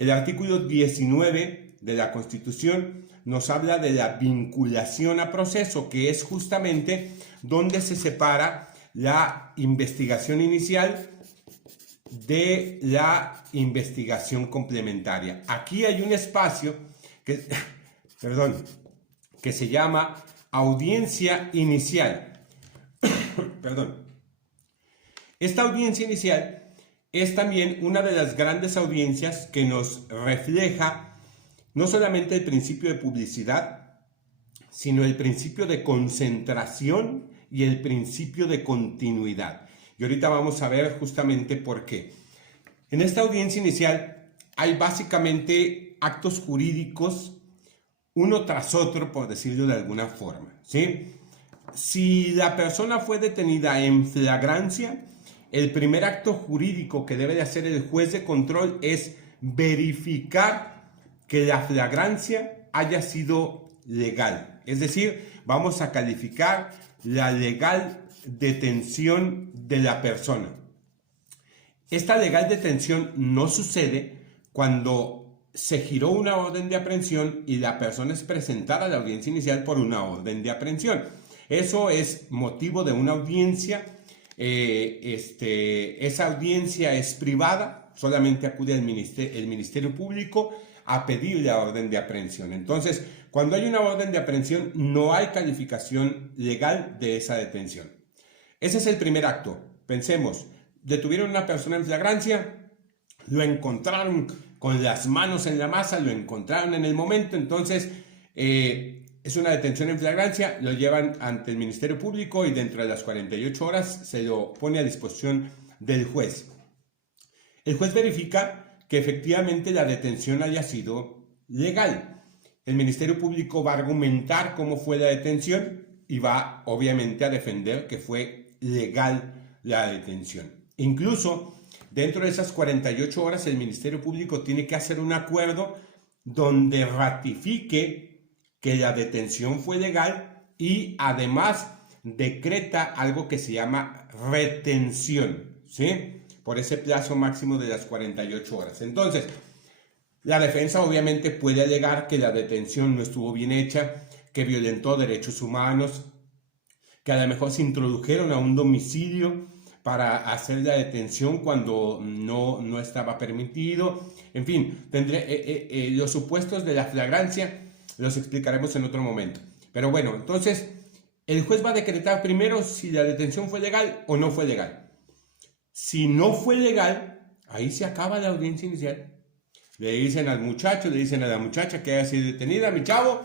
El artículo 19 de la Constitución nos habla de la vinculación a proceso, que es justamente donde se separa la investigación inicial de la investigación complementaria. Aquí hay un espacio que, que se llama audiencia inicial. Esta audiencia inicial es también una de las grandes audiencias que nos refleja no solamente el principio de publicidad, sino el principio de concentración y el principio de continuidad. Y ahorita vamos a ver justamente por qué. En esta audiencia inicial hay básicamente actos jurídicos uno tras otro, por decirlo de alguna forma, ¿sí? Si la persona fue detenida en flagrancia, el primer acto jurídico que debe de hacer el juez de control es verificar que la flagrancia haya sido legal. Es decir, vamos a calificar la legal detención de la persona. Esta legal detención no sucede cuando se giró una orden de aprehensión y la persona es presentada a la audiencia inicial por una orden de aprehensión. Eso es motivo de una audiencia. Esa audiencia es privada, solamente acude el Ministerio Público a pedir la orden de aprehensión. Entonces, cuando hay una orden de aprehensión, no hay calificación legal de esa detención. Ese es el primer acto. Pensemos, detuvieron a una persona en flagrancia, lo encontraron con las manos en la masa, lo encontraron en el momento, entonces es una detención en flagrancia, lo llevan ante el Ministerio Público y dentro de las 48 horas se lo pone a disposición del juez. El juez verifica que efectivamente la detención haya sido legal. El Ministerio Público va a argumentar cómo fue la detención y va obviamente a defender que fue legal la detención. Incluso dentro de esas 48 horas el Ministerio Público tiene que hacer un acuerdo donde ratifique que la detención fue legal y además decreta algo que se llama retención, ¿sí? Por ese plazo máximo de las 48 horas. Entonces, la defensa obviamente puede alegar que la detención no estuvo bien hecha, que violentó derechos humanos, que a lo mejor se introdujeron a un domicilio para hacer la detención cuando no estaba permitido. En fin, los supuestos de la flagrancia los explicaremos en otro momento. Pero bueno, entonces el juez va a decretar primero si la detención fue legal o no fue legal. Si no fue legal, ahí se acaba la audiencia inicial. Le dicen al muchacho, le dicen a la muchacha que haya sido detenida, mi chavo,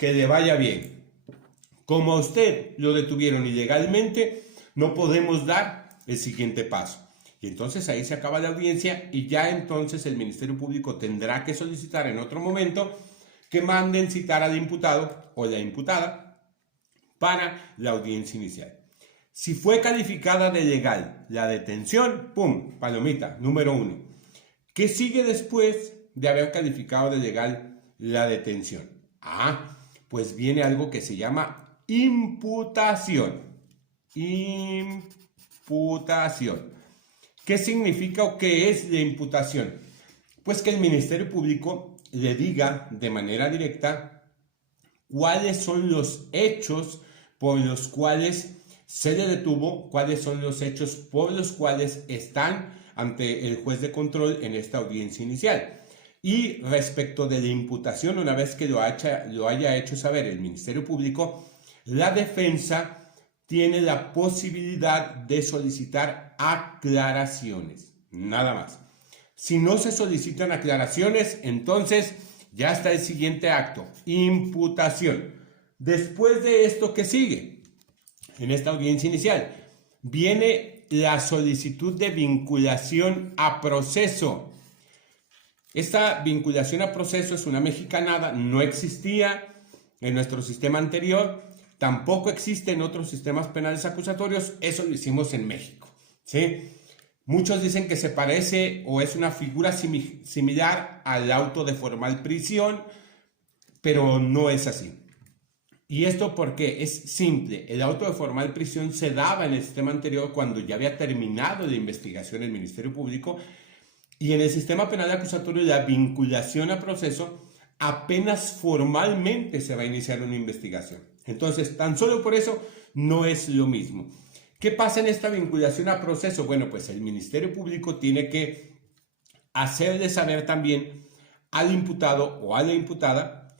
que le vaya bien. Como a usted lo detuvieron ilegalmente, no podemos dar el siguiente paso. Y entonces ahí se acaba la audiencia y ya entonces el Ministerio Público tendrá que solicitar en otro momento que manden citar al imputado o la imputada para la audiencia inicial. Si fue calificada de legal la detención, ¡pum!, palomita, número 1. ¿Qué sigue después de haber calificado de legal la detención? Pues viene algo que se llama imputación. Imputación. ¿Qué significa o qué es la imputación? Pues que el Ministerio Público le diga de manera directa cuáles son los hechos por los cuales se le detuvo, cuáles son los hechos por los cuales están ante el juez de control en esta audiencia inicial. Y respecto de la imputación, una vez que lo haya hecho saber el Ministerio Público, la defensa tiene la posibilidad de solicitar aclaraciones, nada más. Si no se solicitan aclaraciones, entonces ya está el siguiente acto, imputación. Después de esto, ¿qué sigue? En esta audiencia inicial viene la solicitud de vinculación a proceso. Esta vinculación a proceso es una mexicanada, no existía en nuestro sistema anterior, tampoco existe en otros sistemas penales acusatorios, eso lo hicimos en México, ¿sí? Muchos dicen que se parece o es una figura similar al auto de formal prisión, pero no es así. Y esto porque es simple. El auto de formal prisión se daba en el sistema anterior cuando ya había terminado la investigación del Ministerio Público Y en el sistema penal acusatorio, la vinculación a proceso apenas formalmente se va a iniciar una investigación. Entonces, tan solo por eso no es lo mismo. ¿Qué pasa en esta vinculación a proceso? Bueno, pues el Ministerio Público tiene que hacerle saber también al imputado o a la imputada,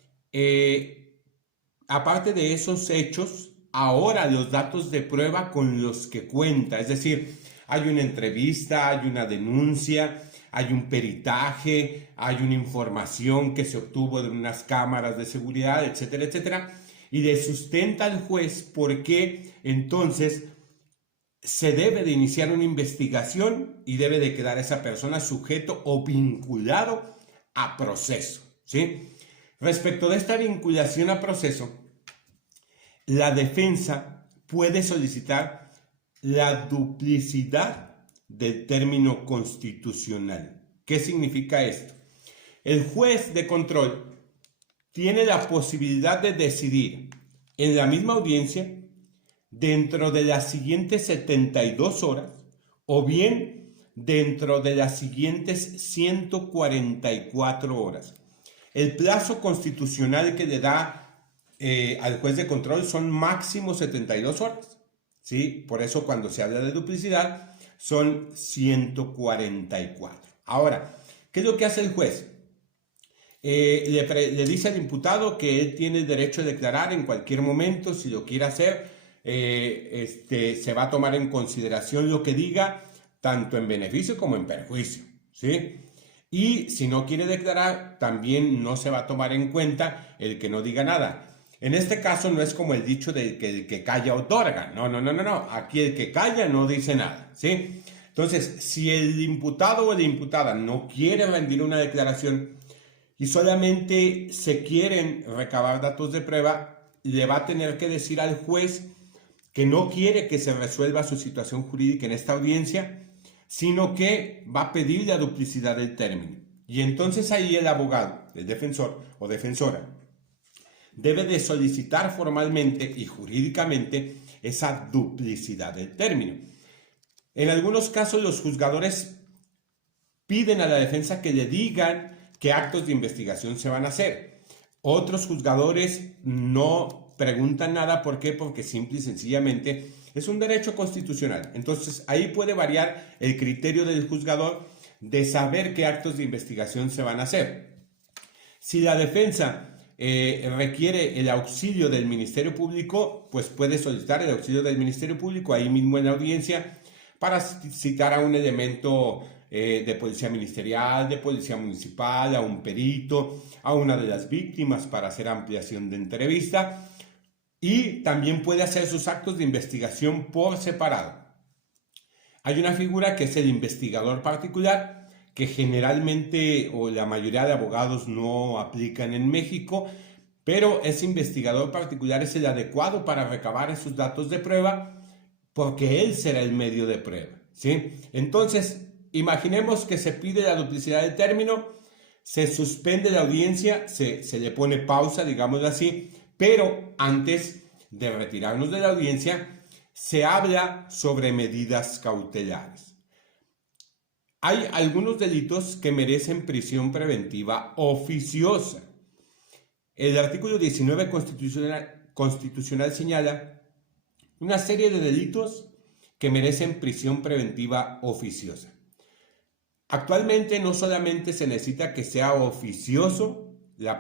aparte de esos hechos, ahora los datos de prueba con los que cuenta. Es decir, hay una entrevista, hay una denuncia, hay un peritaje, hay una información que se obtuvo de unas cámaras de seguridad, etcétera, etcétera, y le sustenta al juez por qué entonces se debe de iniciar una investigación y debe de quedar esa persona sujeto o vinculado a proceso, ¿sí? Respecto de esta vinculación a proceso, la defensa puede solicitar la duplicidad del término constitucional. ¿Qué significa esto? El juez de control tiene la posibilidad de decidir en la misma audiencia dentro de las siguientes 72 horas o bien dentro de las siguientes 144 horas. El plazo constitucional que le da al juez de control son máximo 72 horas, ¿sí? Por eso cuando se habla de duplicidad son 144. Ahora, ¿qué es lo que hace el juez? Le dice al imputado que él tiene el derecho a declarar en cualquier momento, si lo quiere hacer, se va a tomar en consideración lo que diga, tanto en beneficio como en perjuicio, ¿sí? Y si no quiere declarar, también no se va a tomar en cuenta el que no diga nada. En este caso no es como el dicho de que el que calla otorga. No. Aquí el que calla no dice nada, ¿sí? Entonces, si el imputado o la imputada no quiere rendir una declaración y solamente se quieren recabar datos de prueba, le va a tener que decir al juez que no quiere que se resuelva su situación jurídica en esta audiencia, sino que va a pedir la duplicidad del término. Y entonces ahí el abogado, el defensor o defensora, debe de solicitar formalmente y jurídicamente esa duplicidad del término. En algunos casos los juzgadores piden a la defensa que le digan qué actos de investigación se van a hacer. Otros juzgadores no preguntan nada. ¿Por qué? Porque simple y sencillamente es un derecho constitucional. Entonces ahí puede variar el criterio del juzgador de saber qué actos de investigación se van a hacer. Si la defensa requiere el auxilio del Ministerio Público, pues puede solicitar el auxilio del Ministerio Público ahí mismo en la audiencia para citar a un elemento de policía ministerial, de policía municipal, a un perito, a una de las víctimas para hacer ampliación de entrevista, y también puede hacer sus actos de investigación por separado. Hay una figura que es el investigador particular, que generalmente o la mayoría de abogados no aplican en México, pero ese investigador particular es el adecuado para recabar esos datos de prueba porque él será el medio de prueba, ¿sí? Entonces, imaginemos que se pide la duplicidad del término, se suspende la audiencia, se le pone pausa, digámoslo así, pero antes de retirarnos de la audiencia, se habla sobre medidas cautelares. Hay algunos delitos que merecen prisión preventiva oficiosa. El artículo 19 constitucional señala una serie de delitos que merecen prisión preventiva oficiosa. Actualmente no solamente se necesita que sea oficioso la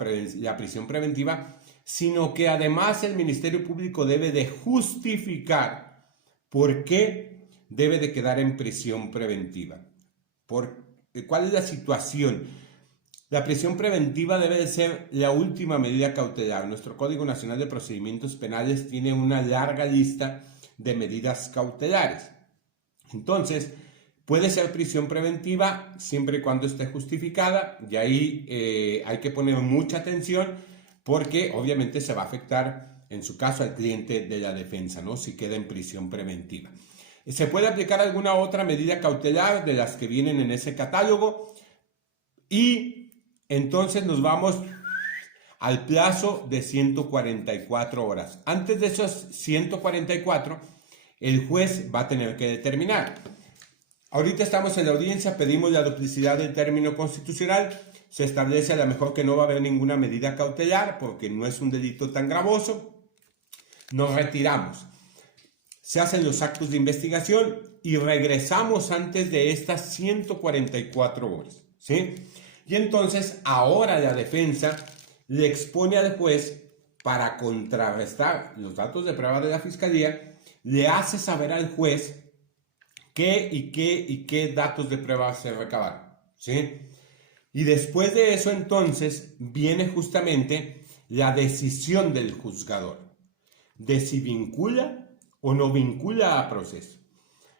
prisión preventiva, sino que además el Ministerio Público debe de justificar por qué debe de quedar en prisión preventiva. ¿Cuál es la situación? La prisión preventiva debe de ser la última medida cautelar. Nuestro Código Nacional de Procedimientos Penales tiene una larga lista de medidas cautelares. Entonces, puede ser prisión preventiva siempre y cuando esté justificada, y ahí hay que poner mucha atención porque obviamente se va a afectar, en su caso, al cliente de la defensa, ¿no? Si queda en prisión preventiva. ¿Se puede aplicar alguna otra medida cautelar de las que vienen en ese catálogo? Y entonces nos vamos al plazo de 144 horas. Antes de esos 144, el juez va a tener que determinar Ahorita estamos en la audiencia, pedimos la duplicidad del término constitucional, se establece a lo mejor que no va a haber ninguna medida cautelar porque no es un delito tan gravoso, nos retiramos. Se hacen los actos de investigación y regresamos antes de estas 144 horas, ¿sí? Y entonces ahora la defensa le expone al juez para contrarrestar los datos de prueba de la fiscalía, le hace saber al juez qué datos de prueba se recabaron, ¿sí? Y después de eso entonces viene justamente la decisión del juzgador de si vincula o no vincula a proceso.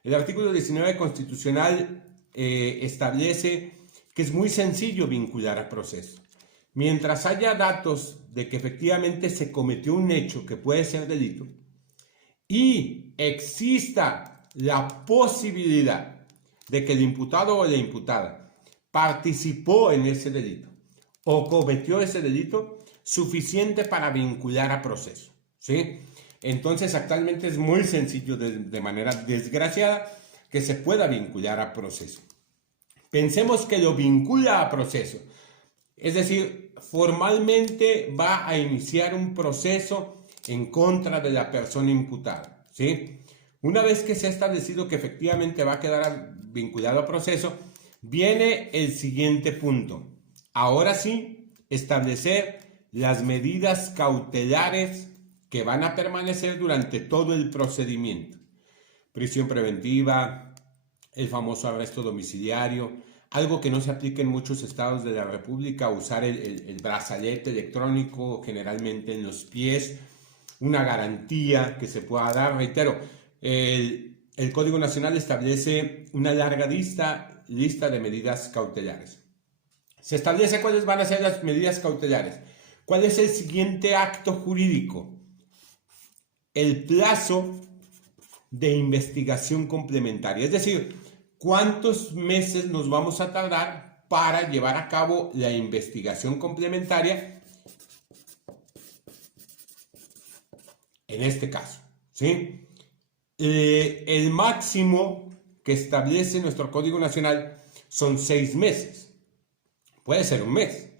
El artículo 19 constitucional establece que es muy sencillo vincular a proceso. Mientras haya datos de que efectivamente se cometió un hecho que puede ser delito y exista la posibilidad de que el imputado o la imputada participó en ese delito o cometió ese delito, suficiente para vincular a proceso, ¿sí? Entonces actualmente es muy sencillo de manera desgraciada que se pueda vincular a proceso. Pensemos que lo vincula a proceso, es decir, formalmente va a iniciar un proceso en contra de la persona imputada, ¿sí? Una vez que se ha establecido que efectivamente va a quedar vinculado a proceso, viene el siguiente punto. Ahora sí, establecer las medidas cautelares que van a permanecer durante todo el procedimiento. Prisión preventiva, el famoso arresto domiciliario, algo que no se aplica en muchos estados de la República, usar el brazalete electrónico generalmente en los pies, una garantía que se pueda dar. Reitero, el Código Nacional establece una larga lista de medidas cautelares. Se establece cuáles van a ser las medidas cautelares. ¿Cuál es el siguiente acto jurídico? El plazo de investigación complementaria, es decir, ¿cuántos meses nos vamos a tardar para llevar a cabo la investigación complementaria? En este caso, ¿sí? El máximo que establece nuestro Código Nacional son 6 meses. Puede ser un mes,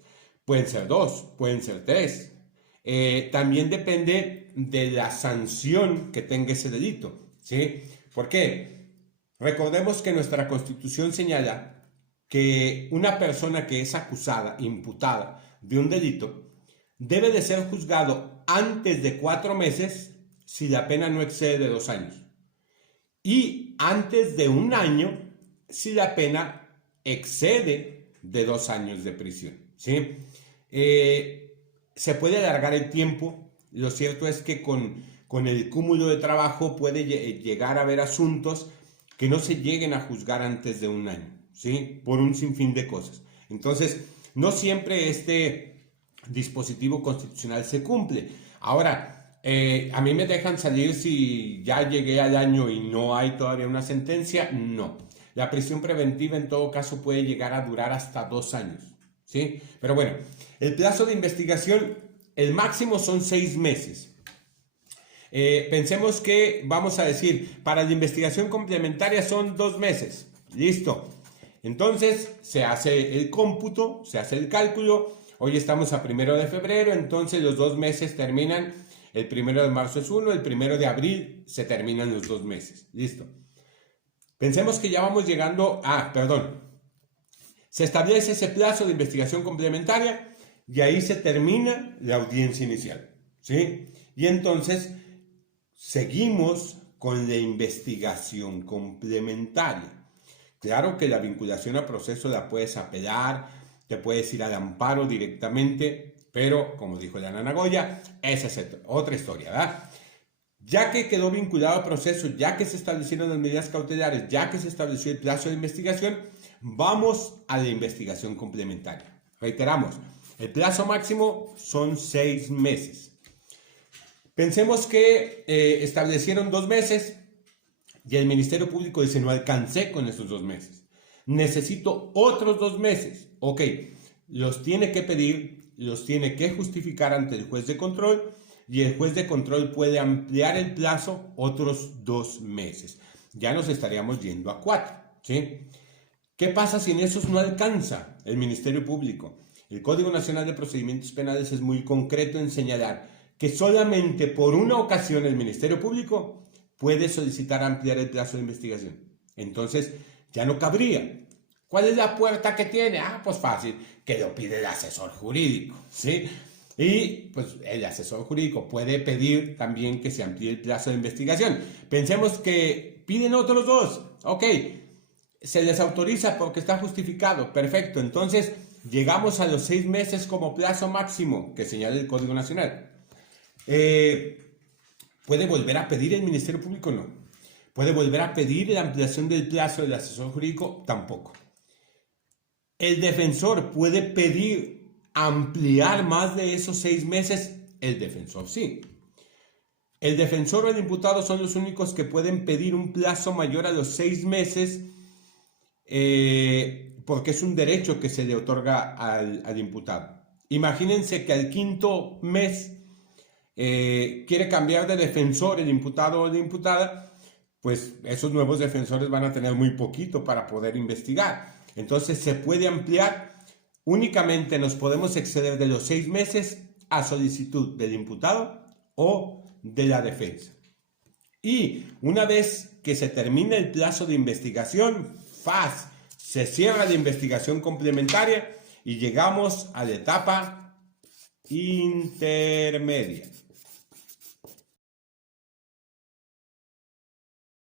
pueden ser 2, pueden ser 3. También depende de la sanción que tenga ese delito, ¿sí? ¿Por qué? Recordemos que nuestra Constitución señala que una persona que es acusada, imputada de un delito, debe de ser juzgado antes de 4 meses si la pena no excede de 2 años. Y antes de 1 año si la pena excede de 2 años de prisión, ¿sí? Se puede alargar el tiempo. Lo cierto es que con el cúmulo de trabajo puede llegar a haber asuntos que no se lleguen a juzgar antes de 1 año, ¿sí? Por un sinfín de cosas. Entonces, no siempre este dispositivo constitucional se cumple. Ahora, ¿a mí me dejan salir si ya llegué al año y no hay todavía una sentencia? No. La prisión preventiva en todo caso puede llegar a durar hasta 2 años, ¿sí? Pero bueno, el plazo de investigación, el máximo son 6 meses. Pensemos que, vamos a decir, para la investigación complementaria son 2 meses. Listo. Entonces, se hace el cómputo, se hace el cálculo. Hoy estamos a 1 de febrero, entonces los 2 meses terminan. El 1 de marzo es 1, el 1 de abril se terminan los 2 meses. Listo. Pensemos que ya vamos llegando se establece ese plazo de investigación complementaria y ahí se termina la audiencia inicial, ¿sí? Y entonces seguimos con la investigación complementaria. Claro que la vinculación a proceso la puedes apelar, te puedes ir al amparo directamente, pero como dijo la Nana Goya, esa es otra historia, ¿verdad? Ya que quedó vinculado a proceso, ya que se establecieron las medidas cautelares, ya que se estableció el plazo de investigación, vamos a la investigación complementaria. Reiteramos, el plazo máximo son 6 meses. Pensemos que establecieron 2 meses y el Ministerio Público dice, no alcancé con esos 2 meses. Necesito otros 2 meses. Ok, los tiene que pedir, los tiene que justificar ante el juez de control y el juez de control puede ampliar el plazo otros 2 meses. Ya nos estaríamos yendo a 4. ¿sí? ¿Qué pasa si en esos no alcanza el Ministerio Público? El Código Nacional de Procedimientos Penales es muy concreto en señalar que solamente por una ocasión el Ministerio Público puede solicitar ampliar el plazo de investigación. Entonces, ya no cabría. ¿Cuál es la puerta que tiene? Pues fácil, que lo pide el asesor jurídico, ¿sí? Y pues el asesor jurídico puede pedir también que se amplíe el plazo de investigación. Pensemos que piden otros dos. Ok, se les autoriza porque está justificado. Perfecto, entonces llegamos a los 6 meses como plazo máximo que señala el Código Nacional. ¿Puede volver a pedir el Ministerio Público? No. ¿Puede volver a pedir la ampliación del plazo del asesor jurídico? Tampoco. ¿El defensor puede pedir ampliar más de esos 6 meses? El defensor sí. El defensor o el imputado son los únicos que pueden pedir un plazo mayor a los 6 meses porque es un derecho que se le otorga al imputado. Imagínense que al 5.º mes quiere cambiar de defensor el imputado o la imputada, pues esos nuevos defensores van a tener muy poquito para poder investigar. Entonces se puede ampliar, únicamente nos podemos exceder de los 6 meses a solicitud del imputado o de la defensa. Y una vez que se termina el plazo de investigación, se cierra la investigación complementaria y llegamos a la etapa intermedia.